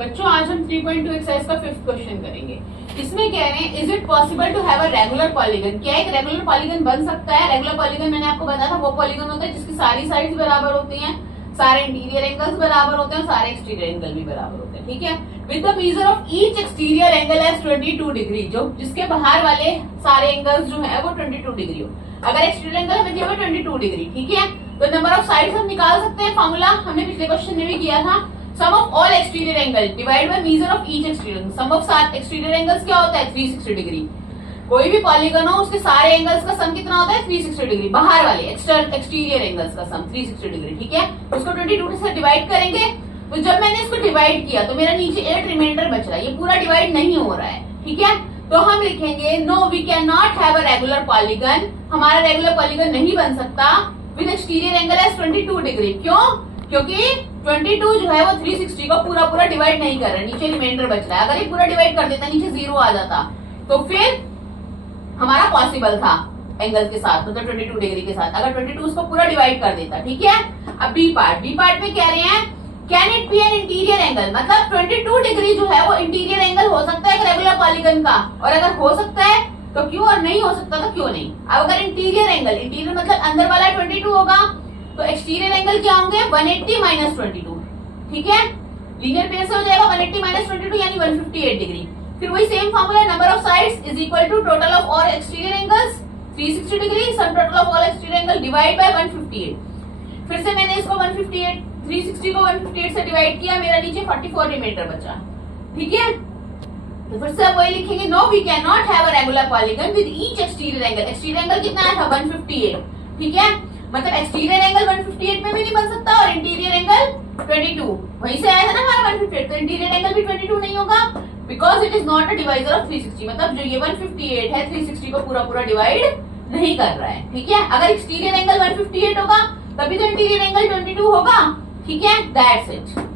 बच्चों आज हम 3.2 एक्सरसाइज का 5th क्वेश्चन करेंगे। इसमें कह रहे हैं is it possible to have a regular polygon. क्या एक रेगुलर पॉलीगन बन सकता है? रेगुलर पॉलीगन मैंने आपको बताया था वो पॉलीगन होता है जिसकी सारी साइड्स बराबर होती हैं, सारे इंटीरियर एंगल्स बराबर होते हैं और सारे एक्सटीरियर एंगल भी बराबर होते हैं। ठीक है, with the measure of each exterior angle as 22 degree, जो जिसके बाहर वाले सारे एंगल्स जो है वो 22 डिग्री हो। अगर एक्सटीरियर एंगल हमें दिया 22 डिग्री, ठीक है, तो नंबर ऑफ साइड्स हम निकाल सकते हैं। फॉर्मूला हमने पिछले क्वेश्चन में भी किया था, sum of all exterior angle divide by measure of each exterior. Sum of exterior angles क्या होता है? 360 डिग्री। कोई भी पॉलीगन हो उसके सारे एंगल्स का सम कितना होता है? 360 डिग्री। बाहर वाले एक्सटीरियर एंगल्स का सम 360 डिग्री। ठीक है, उसको 22 से डिवाइड करेंगे। तो जब मैंने इसको डिवाइड किया तो मेरा नीचे 8 रिमाइंडर बच रहा है, ये पूरा डिवाइड नहीं हो रहा है। ठीक है, तो हम लिखेंगे no we can not have a regular polygon. हमारा रेगुलर पॉलीगन नहीं बन सकता with exterior angle as 22 degree. क्यों? क्योंकि 22 जो है वो 360 को पूरा पूरा डिवाइड नहीं कर रहा है, नीचे रिमाइंडर बच रहा है। अगर ये पूरा डिवाइड कर देता, नीचे 0 आ जाता, तो फिर हमारा पॉसिबल था एंगल के साथ, मतलब 22 डिग्री के साथ। अगर 22 उसको पूरा डिवाइड कर देता। ठीक है, अब बी पार्ट में कह रहे हैं can it be an interior angle, मतलब 22 डिग्री जो है वो इंटीरियर एंगल हो सकता है एक रेगुलर पॉलीगन का, और अगर हो सकता है तो क्यों, और नहीं हो सकता तो क्यों नहीं। अब अगर इंटीरियर एंगल, इंटीरियर मतलब अंदर वाला 22 होगा, तो एक्सटीरियर एंगल क्या होंगे? 180 माइनस 22। ठीक है, लीनियर पेयर से हो जाएगा 180 माइनस 22 यानी 158 डिग्री। फिर वही same formula, number of sides is equal to total of all exterior angles 360 degree, sum total of all exterior angle divide by 158। फिर से मैंने इसको 158 360 को 158 से डिवाइड किया, मेरा नीचे 44 रिमाइंडर बचा। ठीक है, तो फिर से वही लिखेंगे no we can not have a regular polygon with each exterior angle. Exterior angle कितना आया था? 158। ठीक है, मतलब एक्सटीरियर एंगल 158 में भी नहीं बन सकता और इंटीरियर एंगल 22 वहीं से आया था ना हमारा 158, तो इंटीरियर एंगल भी 22 नहीं होगा because it is not a divisor of 360। मतलब जो ये 158 है 360 को पूरा पूरा डिवाइड नहीं कर रहा है। ठीक है, अगर एक्सटीरियर एंगल 158 होगा तभी तो इंटीरियर एंगल 22 होगा। ठीक है, दैट्स इट।